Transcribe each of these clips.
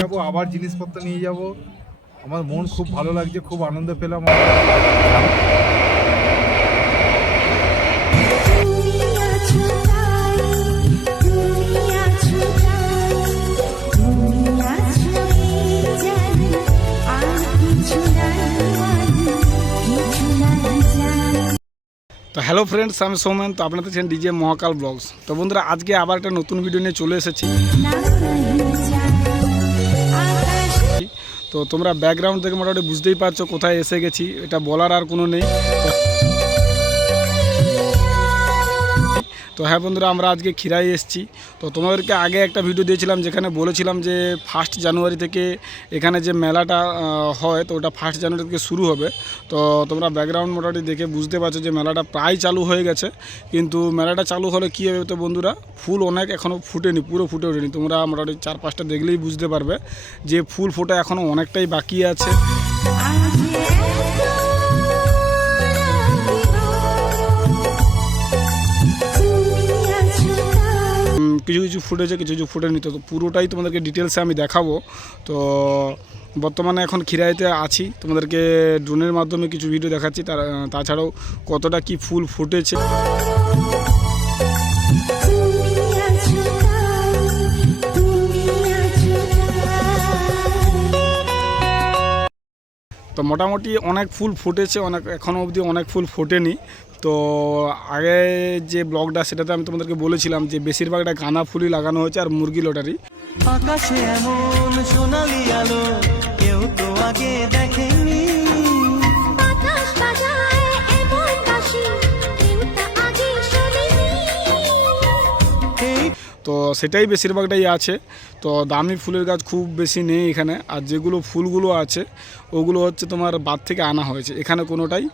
যাবো আবার জিনিসপত্র নিয়ে যাব। আমার মন খুব ভালো লাগছে, খুব আনন্দ পেলাম। তো হ্যালো ফ্রেন্ডস, আমি সৌমেন। তো আপনারা দেখছেন ডিজে মহাকাল ব্লগস। তো বন্ধুরা, আজকে আবার একটা নতুন ভিডিও নিয়ে চলে এসেছি। তো তোমরা ব্যাকগ্রাউন্ড থেকে মোটামুটি বুঝতেই পারছো কোথায় এসে গেছি, এটা বলার আর কোনো নেই। তো হ্যাঁ বন্ধুরা, আমরা আজকে খিরাই এসেছি। তো তোমাদেরকে আগে একটা ভিডিও দিয়েছিলাম যেখানে বলেছিলাম যে 1 জানুয়ারি থেকে এখানে যে মেলাটা হয়, তো ওটা 1 জানুয়ারি থেকে শুরু হবে। তো তোমরা ব্যাকগ্রাউন্ড মোটামুটি দেখে বুঝতে পারছো যে মেলাটা প্রায় চালু হয়ে গেছে। কিন্তু মেলাটা চালু হলে কী হবে তো বন্ধুরা, ফুল অনেক এখনও ফুটেনি, পুরো ফুটে ওঠেনি। তোমরা মোটামুটি 4-5টা দেখলেই বুঝতে পারবে যে ফুল ফোটা এখনও অনেকটাই বাকি আছে। কিছু কিছু ফুটেছে, কিছু কিছু ফুটেনি। তো পুরোটাই তোমাদেরকে ডিটেলসে আমি দেখাবো। তো বর্তমানে এখন খিরাইতে আছি, তোমাদেরকে ড্রোনের মাধ্যমে কিছু ভিডিও দেখাচ্ছি। তাছাড়াও কতটা কি ফুল ফুটেছে। তো মোটামুটি অনেক ফুল ফুটেছে, অনেক এখনও অবধি অনেক ফুল ফোটেনি। তো আগে যে ব্লগটা সেটাতে আমি তোমাদেরকে বলেছিলাম যে বেশিরভাগটা গাঁদা ফুলই লাগানো হয়েছে আর মুরগি লটারি। আকাশে এমন সোনালি আলো কেউ তো আগে দেখেনি। তো সেটাই বেশিরভাগটাই আছে। তো দামি ফুলের গাছ খুব বেশি নেই এখানে। আর যেগুলো ফুলগুলো আছে ওগুলো হচ্ছে তোমার বাদ থেকে আনা হয়েছে, এখানে কোনোটাই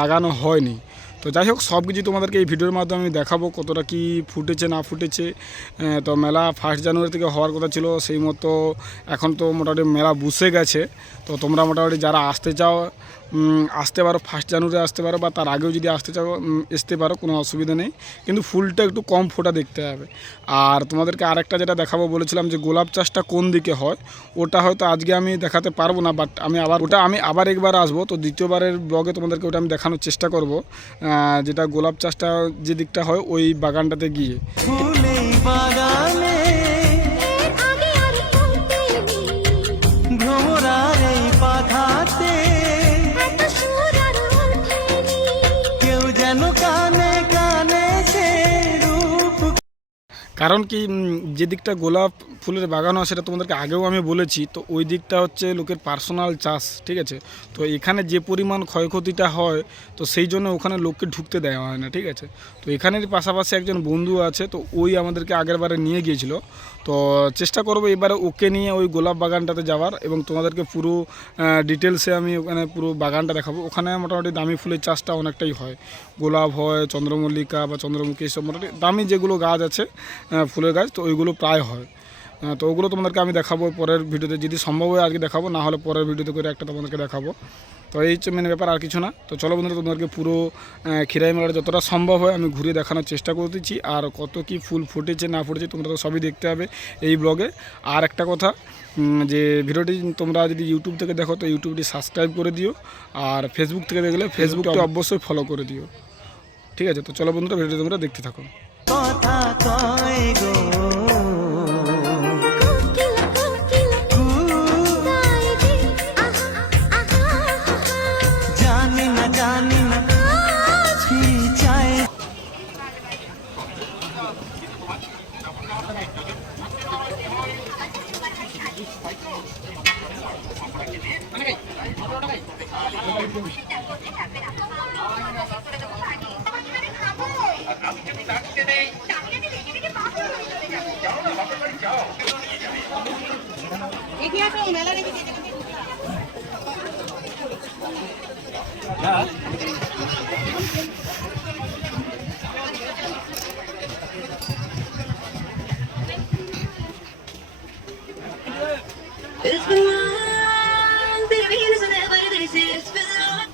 লাগানো হয়নি। তো যাই হোক, সব কিছু তোমাদেরকে এই ভিডিওর মাধ্যমে আমি দেখাবো কতটা কি ফুটেছে না ফুটেছে। তো মেলা 1 জানুয়ারি থেকে হওয়ার কথা ছিল, সেই মতো এখন তো মোটামুটি মেলা বসে গেছে। তো তোমরা মোটামুটি যারা আসতে চাও আসতে পারো, 1 জানুয়ারি আসতে পারো, বা তার আগেও যদি আসতে চাও আসতে পারো, কোনো অসুবিধা নেই। কিন্তু ফুলটা একটু কম ফোটা দেখতে হবে। আর তোমাদেরকে আরেকটা যেটা দেখাবো বলেছিলাম যে গোলাপ চাষটা কোন দিকে হয়, ওটা হয়তো আজকে আমি দেখাতে পারবো না, বাট আমি আবার একবার আসবো। তো দ্বিতীয়বারের ব্লগে তোমাদেরকে ওটা আমি দেখানোর চেষ্টা করব, যেটা গোলাপ চাষটা যে দিকটা হয় ওই বাগানটাতে গিয়ে। কারণ কি, যে দিকটা গোলাপ ফুলের বাগান হয় সেটা তোমাদেরকে আগেও আমি বলেছি। তো ওই দিকটা হচ্ছে লোকের পার্সোনাল চাষ, ঠিক আছে। তো এখানে যে পরিমাণ ক্ষয়ক্ষতিটা হয়, তো সেই জন্য ওখানে লোককে ঢুকতে দেওয়া হয় না, ঠিক আছে। তো এখানের পাশাপাশি একজন বন্ধু আছে, তো ওই আমাদেরকে আগের বারে নিয়ে গিয়েছিল। তো চেষ্টা করবো এবারে ওকে নিয়ে ওই গোলাপ বাগানটাতে যাওয়ার, এবং তোমাদেরকে পুরো ডিটেলসে আমি ওখানে পুরো বাগানটা দেখাবো। ওখানে মোটামুটি দামি ফুলের চাষটা অনেকটাই হয়, গোলাপ হয়, চন্দ্রমল্লিকা বা চন্দ্রমুখী, সব মোটামুটি দামি যেগুলো গাছ আছে ফুলের গাছ, তো ওইগুলো প্রায় হয়। তো ওগুলো তোমাদেরকে আমি দেখাবো পরের ভিডিওতে, যদি সম্ভব হয় আজকে দেখাবো, না হলে পরের ভিডিওতে করে একটা তোমাদেরকে দেখাবো। তো এই হচ্ছে মেন ব্যাপার, আর কিছু না। তো চলো বন্ধুরা, তোমাদেরকে পুরো খিরাই মেলাটা যতটা সম্ভব হয় আমি ঘুরে দেখানোর চেষ্টা করতেছি। আর কত কি ফুল ফুটেছে না ফুটেছে তোমরা তো সবই দেখতে হবে এই ব্লগে। আর একটা কথা, যে ভিডিওটি তোমরা যদি ইউটিউব থেকে দেখো তো ইউটিউবটি সাবস্ক্রাইব করে দিও, আর ফেসবুক থেকে দেখলে ফেসবুকটি অবশ্যই ফলো করে দিও, ঠিক আছে। তো চলো বন্ধুরা, ভিডিওটি তোমরা দেখতে থাকো। কথা কয় গো জানি না কি চাই। It's been long, baby, it's never this, it's been long.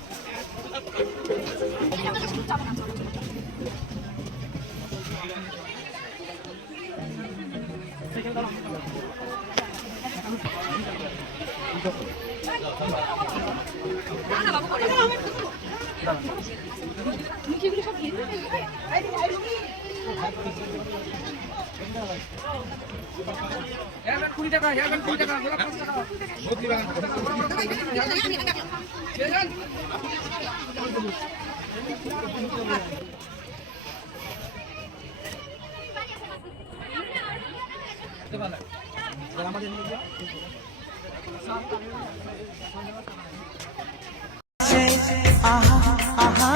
আহা আহা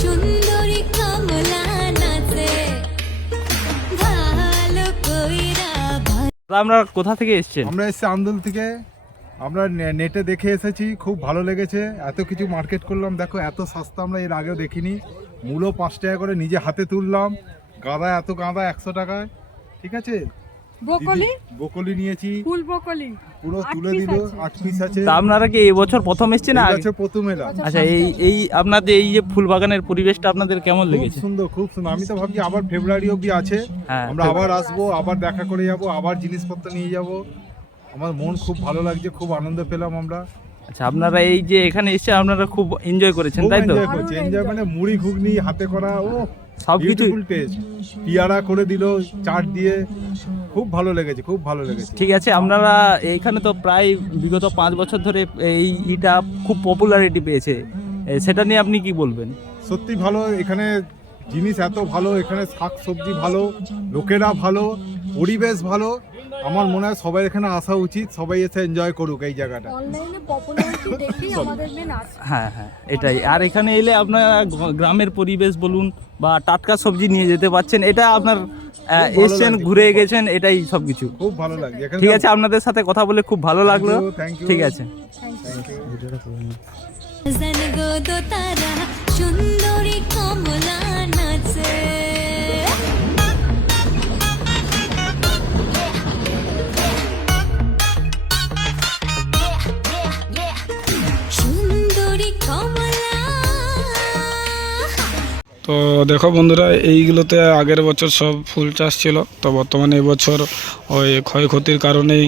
সুন্দরী কমলা নাচে ভালো কইরা আপনারা কোথা থেকে এসেছেন? আমরা এসেছি আন্দোল থেকে। আমরা নেটে দেখে এসেছি, খুব ভালো লেগেছে। এত কিছু মার্কেট করলাম, দেখো এত সস্তা আমরা এর আগেও দেখিনি। মূলো 5 টাকা করে নিজে হাতে তুললাম। গাঁদা, এত গাঁদা 100 টাকায়, ঠিক আছে। ব্রোকলি বকলি নিয়েছি, ফুল ব্রোকলি পুরো 8 তুলে piece দিল। আছে। 8 পিস আছে। তা আপনারা কি এই বছর প্রথম এসেছেন না এই আগে? গাছের প্রথম এলাম। আচ্ছা, এই আপনাদের এই যে ফুল বাগানের পরিবেশটা আপনাদের কেমন খুব লেগেছে? সুন্দর, খুব সুন্দর। আমি তো ভাবছি আবার ফেব্রুয়ারি অবধি আছে, হ্যাঁ, আমরা আবার আসবো, আবার দেখা করে যাব, আবার জিনিসপত্র নিয়ে যাব। আমার মন খুব ভালো লাগছে, খুব আনন্দ পেলাম আমরা। আচ্ছা, আপনারা এই যে এখানে এসেছেন আপনারা খুব এনজয় করেছেন, খুব তাই তো? এনজয় করছি। এনজয় মানে মুড়ি ঘুগনি হাতে করা, ও সবকিছু বিউটিফুল টেস্ট। পিয়ারা করে দিল চাট দিয়ে, খুব ভালো লেগেছে, খুব ভালো লেগেছে। ঠিক আছে। আপনারা এখানে তো প্রায় বিগত 5 বছর ধরে এই ইটা খুব পপুলারিটি পেয়েছে, সেটা নিয়ে আপনি কি বলবেন? সত্যি ভালো, এখানে জিনিস এত ভালো, এখানে শাক সবজি ভালো, লোকেরা ভালো, পরিবেশ ভালো। আমার মনে হয় সবাই এখানে আসা উচিত, সবাই এসে এনজয় করুক এই জায়গাটা। অনলাইনে পপুলারিটি দেখেই আমাদের মেন আছে। হ্যাঁ হ্যাঁ, এটাই। আর এখানে এলে আপনারা গ্রামের পরিবেশ বলুন বা টাটকা সবজি নিয়ে যেতে পারছেন, এটা আপনার এসছেন, লাগছে, ঘুরে খুব গেছেন, এটাই সব কিছু। খুব ভালো লাগছে এখানে। ঠিক আছে, আপনাদের সাথে কথা বলে খুব ভালো লাগলো। Thank you. ঠিক আছে। জনগো দো তারা সুন্দরী কমলা নাচে সুন্দরী কমলা। তো দেখো বন্ধুরা, এইগুলোতে আগের বছর সব ফুল চাষ ছিল, তো বর্তমানে এবছর ওই ক্ষয়ক্ষতির কারণেই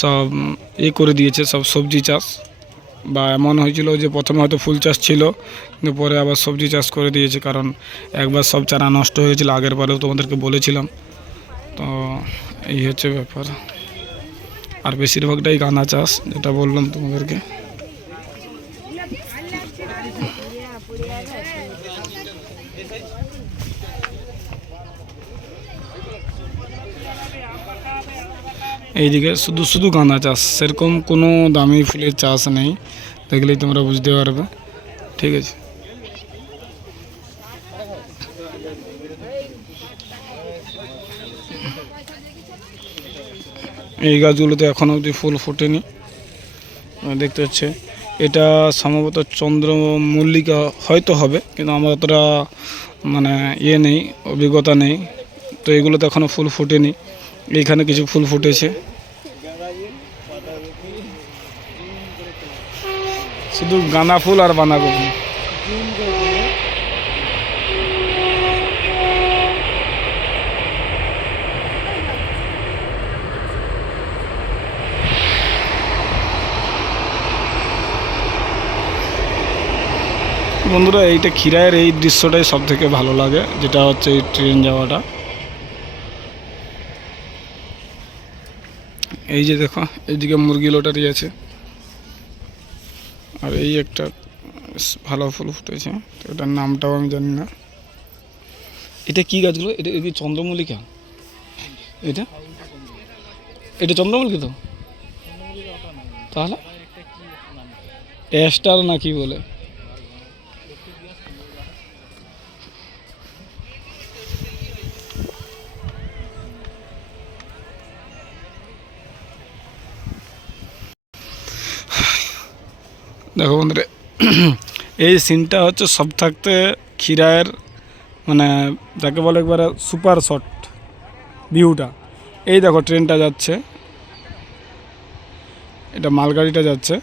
সব করে দিয়েছে, সব সবজি চাষ। বা এমন হয়েছিল যে প্রথমে হয়তো ফুল চাষ ছিল, কিন্তু পরে আবার সবজি চাষ করে দিয়েছে, কারণ একবার সব চারা নষ্ট হয়ে গেছিলো, আগের বারেও তোমাদেরকে বলেছিলাম। তো এই হচ্ছে ব্যাপার। আর বেশিরভাগটাই গাঁদা চাষ, যেটা বললাম তোমাদেরকে। এইদিকে শুধু শুধু গাঁদা চাষ, সেরকম কোনো দামি ফুলের চাষ নেই, দেখলেই তোমরা বুঝতে পারবে, ঠিক আছে। এই গাছগুলোতে এখনো অবধি ফুল ফোটেনি, দেখতে হচ্ছে। এটা সম্ভবত চন্দ্রমল্লিকা হয়তো হবে, কিন্তু আমার অতটা মানে নেই, অভিজ্ঞতা নেই। তো এগুলোতে এখনও ফুল ফোটেনি, এইখানে কিছু ফুল ফুটেছে, শুধু গাঁদা ফুল আর বাঁধাকপি। বন্ধুরা, এইটা খিরায়ের এই দৃশ্যটাই সব থেকে ভালো লাগে, যেটা হচ্ছে এই ট্রেন যাওয়াটা। এই যে দেখো, এইদিকে মুরগি লটারি আছে, আর এই একটা ভালো ফুল ফুটেছে, তো এটার নামটাও আমি জানি না। এটা কি গাছগুলো? এটা কি চন্দ্রমল্লিকা? এটা এটা চন্দ্রমল্লিকা তো, তাহলে অ্যাস্টার না কি বলে। দেখো বন্ধুরা, এই সিনটা হচ্ছে সব থাকতে খিরায়ের মানে যাকে বলে একবারে সুপার শট ভিউটা। এই দেখো ট্রেনটা যাচ্ছে, এটা মালগাড়িটা যাচ্ছে,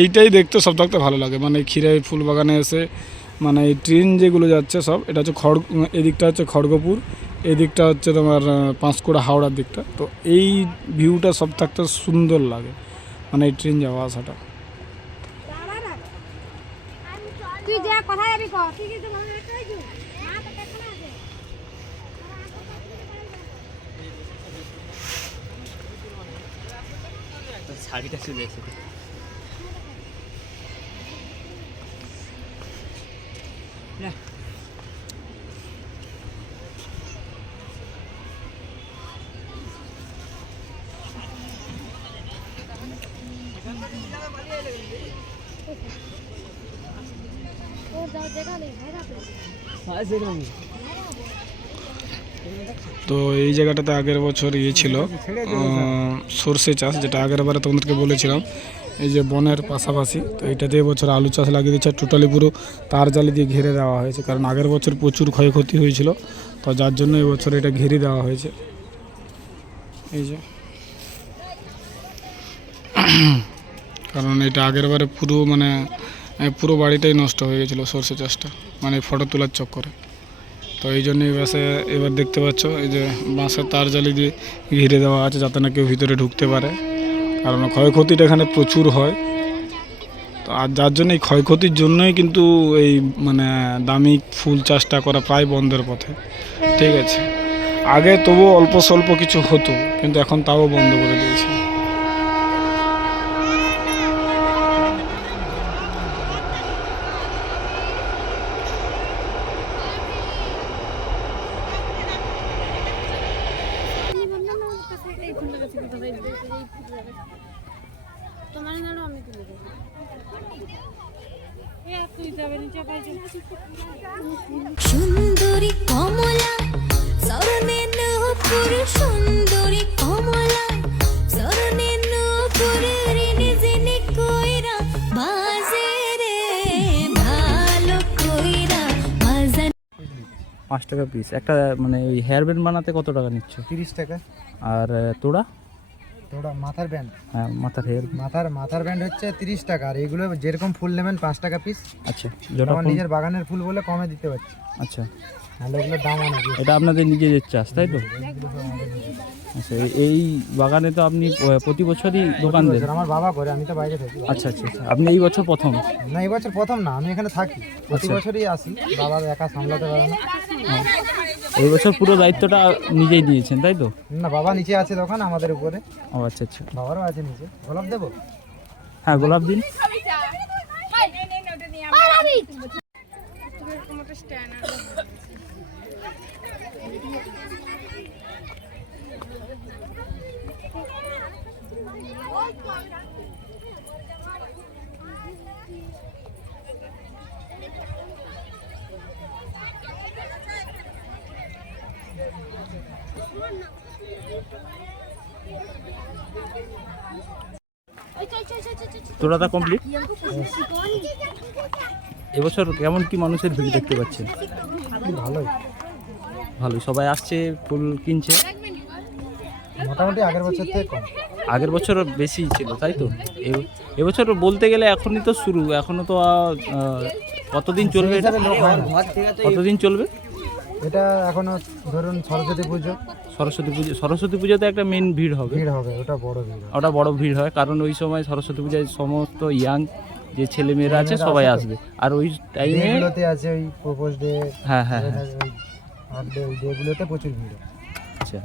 এইটাই দেখতে সব থাকতে ভালো লাগে। মানে খিরাই ফুল বাগানে এসে মানে এই ট্রেন যেগুলো যাচ্ছে সব, এটা হচ্ছে এদিকটা হচ্ছে খড়গপুর, এই দিকটা হচ্ছে তোমার পাঁশকুড়া হাওড়ার দিকটা। তো এই ভিউটা সব থাকতে সুন্দর লাগে, মানে এই ট্রেন যাওয়া আসাটা। তুই যা কথা যাবি কর তুই কি তোমার একটা হইছো না তো এখানে আছে শাড়িটা চলে এসেছে। ও যাও জায়গা নেই ভাই রাখো তো এই জায়গাটাতে আগের বছর ছিল সর্ষে চাষ, যেটা আগের বারে তোমাদেরকে বলেছিলাম। এই যে বনের পাশাপাশি, তো এইটাতে এবছর আলু চাষ লাগিয়ে দিচ্ছে। টোটালি পুরো তার জালি দিয়ে ঘিরে দেওয়া হয়েছে, কারণ আগের বছর প্রচুর ক্ষয়ক্ষতি হয়েছিল, তো যার জন্য এবছর এটা ঘিরে দেওয়া হয়েছে। এই যে কারণ এটা আগের বারে পুরো মানে পুরো বাড়িটাই নষ্ট হয়ে গেছিলো সর্ষে চাষটা, মানে ফটো তোলার চক্করে। তো এই জন্যই বাসে এবার দেখতে পাচ্ছ এই যে বাঁশের তার জালি দিয়ে ঘিরে দেওয়া আছে, যাতে না কেউ ভিতরে ঢুকতে পারে, কারণ ক্ষয়ক্ষতিটা এখানে প্রচুর হয়। তো আর যার জন্য এই ক্ষয়ক্ষতির জন্যই কিন্তু এই মানে দামি ফুল চাষটা করা প্রায় বন্ধের পথে। ঠিক আছে, আগে তবুও অল্প স্বল্প কিছু হতো, কিন্তু এখন তাও বন্ধ করে দিয়েছে। তোমার নাম আমি তুলে দেব এ তুই যাবে নিচে পাইছো সুন্দরী কমলা সরনে নূপুর সুন্দরী কমলা সরনে নূপুর রিনি জিনি কইরা বাজে রে ভালো কইরা বাজে। 5 টাকা পিস একটা, মানে ওই হেয়ার ব্যান্ড বানাতে কত টাকা নিচ্ছ? 30 টাকা। আর তোড়া? তোড়া মাথার ব্যান্ড, হ্যাঁ মাথার হেয়ার। মাথার ব্যান্ড হচ্ছে 30 টাকা। আর এগুলো যেরকম ফুল নেবেন 5 টাকা পিস। আচ্ছা, যেটা আমার নিজের বাগানের ফুল বলে কমে দিতে পারছি। আচ্ছা, নাহলে এগুলোর দাম অনেক বেশি। এটা আপনাদের নিজেদের চাষ তাই তো? আচ্ছা, এই বাগানে তো আপনি প্রতি বছরই দোকান দেন? আমার বাবা করে, আমি তো বাইরে থাকি। আচ্ছা আচ্ছা আচ্ছা, আপনি এই বছর প্রথম? না, এই বছর প্রথম না, আমি এখানে থাকি, প্রতি বছরই আসি। বাবা একা সামলাতে পারে না। এই বছর পুরো দায়িত্বটা নিজেই নিয়েছেন তাই তো? না, বাবা নিচে আছে দোকান আমাদের উপরে। ও আচ্ছা আচ্ছা, বাবারও আছে নিচে। গোলাপ দেবো? হ্যাঁ গোলাপ দিন। তোড়াটা কমপ্লিট। এবছর কেমন কি মানুষের ভিড় দেখতে পাচ্ছেন? ভালোই, ভালোই, সবাই আসছে ফুল কিনছে। মোটামুটি আগের বছর থেকে কম। আগের বছর বেশি ছিল তাই তো? এবছর বলতে গেলে এখনই তো শুরু, এখনো তো কতদিন চলবে এটা? কতদিন চলবে এটা? এখনো ধরুন সরস্বতী পুজো। সরস্বতী পুজোতে একটা মেন ভিড় হবে। ওটা বড় ভিড়। ওটা বড় ভিড় হয়, কারণ ওই সময় সরস্বতী পূজায় সমস্ত ইয়াং যে ছেলে মেয়েরা আছে সবাই আসবে। আর ওই টাইমে ডেগুলোতে আছে ওই প্রপোজ ডে, হ্যাঁ হ্যাঁ হ্যাঁ, ওই ডেগুলোতে প্রচুর ভিড়। আচ্ছা,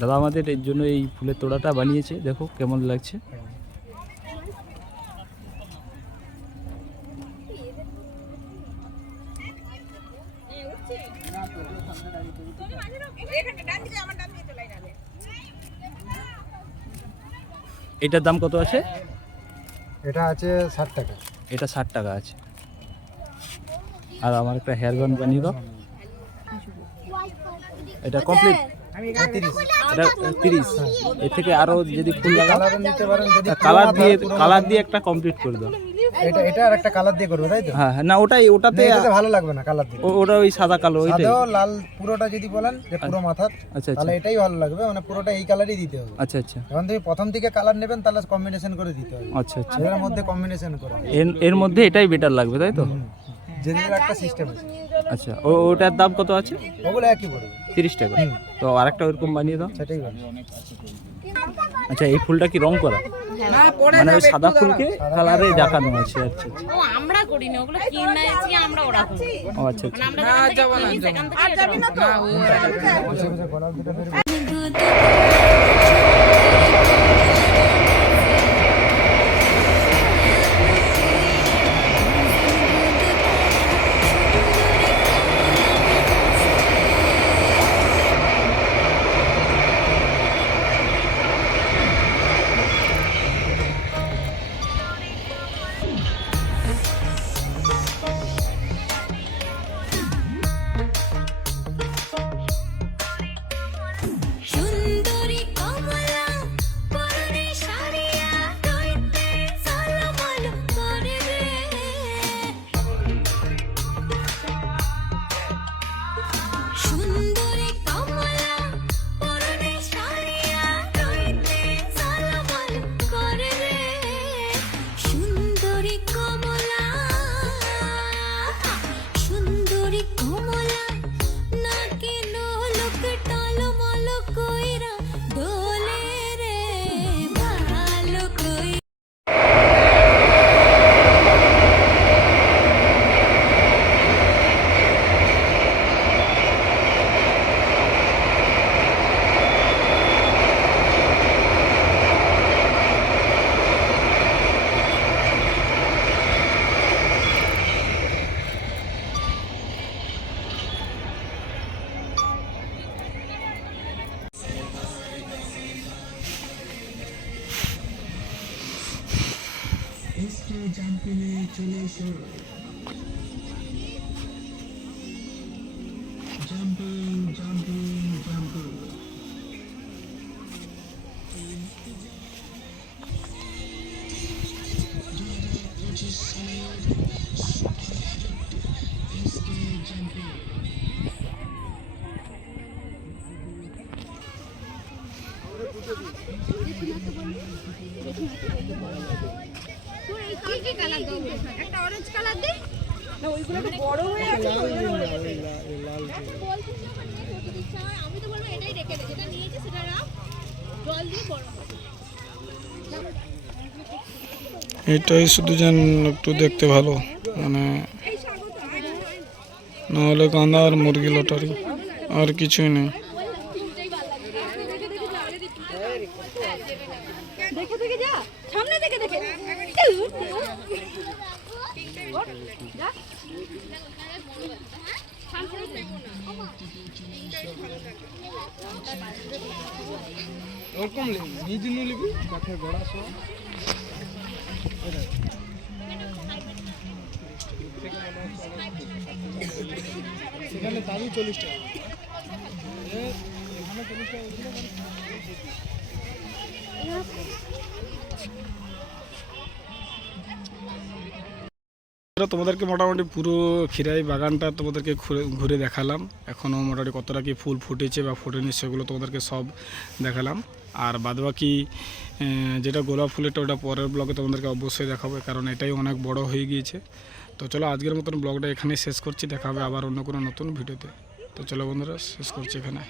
দাদা আমাদের এর জন্য এই ফুলের তোড়াটা বানিয়েছে, দেখো কেমন লাগছে। এটার দাম কত আছে? এটা আছে 60 টাকা। এটা 60 টাকা আছে। আর আমার একটা হেয়ার ব্যান্ড বানিয়ে দাও। এটা কমপ্লিট? এটা 30। এর থেকে আরো যদি ফুল লাগাও কালার নিতে পারেন, যদি কালার দিয়ে একটা কমপ্লিট করে দাও। এটা আর একটা কালার দিয়ে করবে তাই তো? হ্যাঁ হ্যাঁ, না ওটাতে এটাতে ভালো লাগবে না কালার দিয়ে। ওটা ওই সাদা কালো ওইটাই। সাদাও লাল পুরোটা যদি বলেন যে পুরো মাথার, আচ্ছা আচ্ছা তাহলে এটাই ভালো লাগবে, মানে পুরোটা এই কালারই দিতে হবে। আচ্ছা আচ্ছা যখন তুমি প্রথম থেকে কালার নেবেন তাহলে কম্বিনেশন করে দিতে হবে। আচ্ছা আচ্ছা, এর মধ্যে কম্বিনেশন করা, এর মধ্যে এটাই বেটার লাগবে তাই তো? যেগুলো একটা সিস্টেম আছে। আচ্ছা ওটার দাম কত আছে? ওগুলো একই পড়বে, 30 টাকা। তো আরেকটা ওরকম বানিয়ে দাও। সেটাই বলি। আচ্ছা এই ফুলটা কি রং করা? মানে ওই সাদা ফুলকে কালারে দেখানো আছে। আচ্ছা আচ্ছা। ও আমরা করিনি, ওগুলো কিনেছি আমরা, ওরা করে। ও আচ্ছা আচ্ছা। আমরা যেখান থেকে কিনি সেখান থেকে এটা রং। বসে বসে গোলাপ দুটো বেরোবে। সুন্দরী কমলা পরনে শাড়িয়া দইতে ঝলমল করে রে সুন্দরী কমলা পরনে শাড়িয়া দইতে ঝলমল করে রে সুন্দরী কমলা নাকি লোক টলমল কইরা দোলে রে ভালো কই তোর এই কি কালার দাও? একটা অরেঞ্জ কালার দে না, ওইগুলো তো বড় হয়ে আছে। আমি তো বলবো এটাই রেখে দে, যেটা নিয়েছি সেটা রাখ, জল দিয়ে বড় হবে। এটাই শুধু যেন একটু দেখতে ভালো, মানে নাহলে গাঁদা আর মুরগি লটারি, আর কিছুই নেই। দেখে দেখে যা, সামনে দেখে দেখে যা। তোমাদেরকে মোটামুটি পুরো খিরাই বাগানটা তোমাদেরকে ঘুরে দেখালাম। এখনও মোটামুটি কতটা কি ফুল ফুটেছে বা ফুটেনি সেগুলো তোমাদেরকে সব দেখালাম। আর বাদবাকি যেটা গোলাপ ফুলেরটা ওটা পরের ব্লগে তোমাদেরকে অবশ্যই দেখাবো, কারণ এটাই অনেক বড় হয়ে গিয়েছে। তো চলো আজকের মতন ব্লগটা এখানেই শেষ করছি, দেখা হবে আবার অন্য কোনো নতুন ভিডিওতে। তো চলো বন্ধুরা, শেষ করছি এখানে।